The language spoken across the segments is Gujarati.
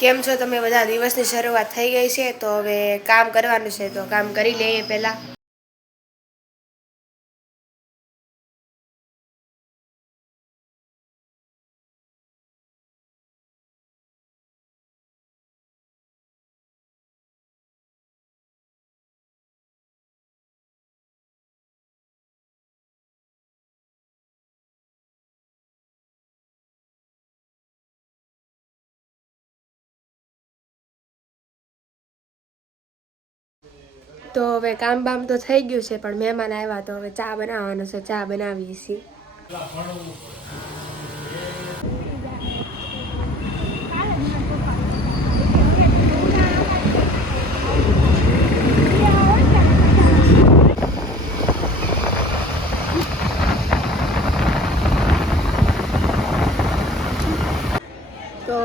કેમ છો તમે બધા? દિવસની શરૂઆત થઈ ગઈ છે તો હવે કામ કરવાનું છે, તો કામ કરી લઈએ પહેલા. તો હવે કામ બામ તો થઈ ગયું છે, પણ મહેમાન આવ્યા તો હવે ચા બનાવવાનો છે, ચા બનાવીએ છીએ. તો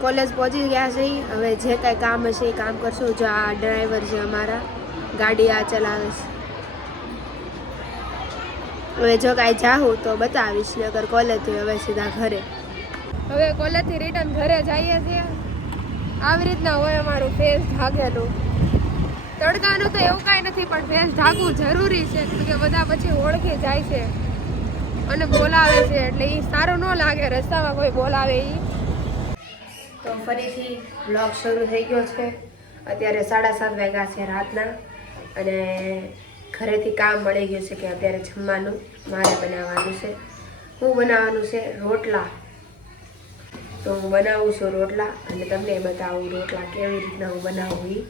કોલેજ પહોંચી ગયા છે. હવે જે કાંઈ કામ હશે એ કામ કરશું. જો આ ડ્રાઈવર છે અમારા, ગાડી આ ચલાવે છે. હવે જો કાંઈ જાઉં તો બતાવીશ, નકર કોલેજથી હવે સીધા ઘરે. હવે કોલેજથી રિટર્ન ઘરે જઈએ છીએ. આવી રીતના હોય અમારું ફેસ ઢાંકેલું. તડકાનું તો એવું કાંઈ નથી, પણ ફેસ ઢાંકવું જરૂરી છે, કે બધા પછી ઓળખી જાય છે અને બોલાવે છે, એટલે એ સારું ન લાગે રસ્તામાં કોઈ બોલાવે એ. તો ફરીથી બ્લોગ શરૂ થઈ ગયો છે. અત્યારે 7:30 વાગ્યા છે રાતના, અને ઘરેથી કામ મળી ગયું છે કે અત્યારે જમવાનું મારે બનાવવાનું છે. હું બનાવવાનું છે રોટલા. તો હું બનાવું છું રોટલા, અને તમને બતાવું રોટલા કેવી રીતના હું બનાવું એ.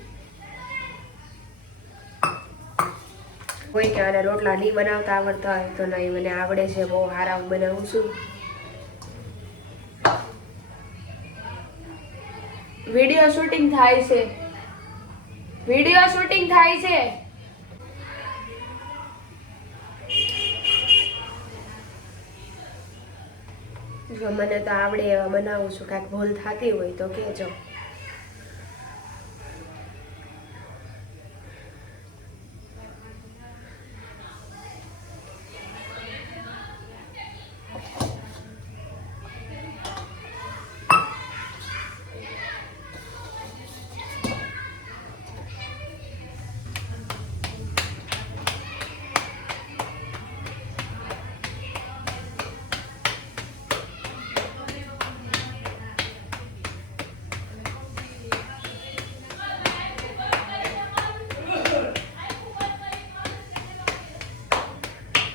કોઈ કે આને રોટલા નહીં બનાવતા આવડતા હોય તો નહીં, મને આવડે છે, બહુ સારા હું બનાવું છું. વિડિયો શૂટિંગ થાય છે. વિડિયો શૂટિંગ થાય છે. જો મને તો આવડે એવા બનાવું છું, કાંઈક ભૂલ થતી હોય તો કહેજો.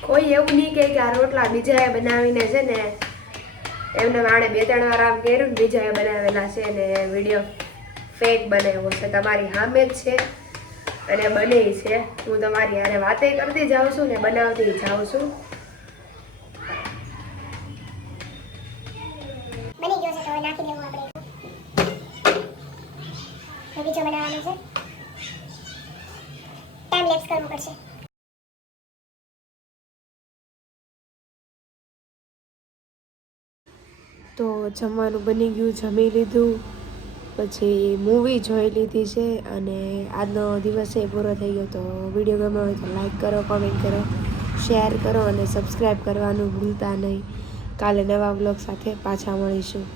કોઈ એવું નહીં કે આ રોટલા બીજાએ બનાવીને છે ને એમને માણે 2-3 વાર આમ કર્યું ને બીજાએ બનાવેલા છે ને વિડીયો ફેક બનાવ્યો છે. તમારી સામે જ છે અને બને છે. હું તમારી હારે વાતે કરતી જાઉં છું ને બનાવતી જાઉં છું. બની ગયો છે તો નાખી દેવું આપણે. બીજો બનાવવાનો છે, ટાઈમ લેપ્સ કરવું પડશે. તો જમવાનું બની ગયું, જમી લીધું, પછી મૂવી જોઈ લીધી છે, અને આજનો દિવસ પૂરો થઈ ગયો. તો વિડીયો ગમ્યો હોય તો લાઈક કરો, કોમેન્ટ કરો, શેર કરો અને સબસ્ક્રાઈબ કરવાનું ભૂલતા નહીં. કાલે નવા બ્લોગ સાથે પાછા મળીશું.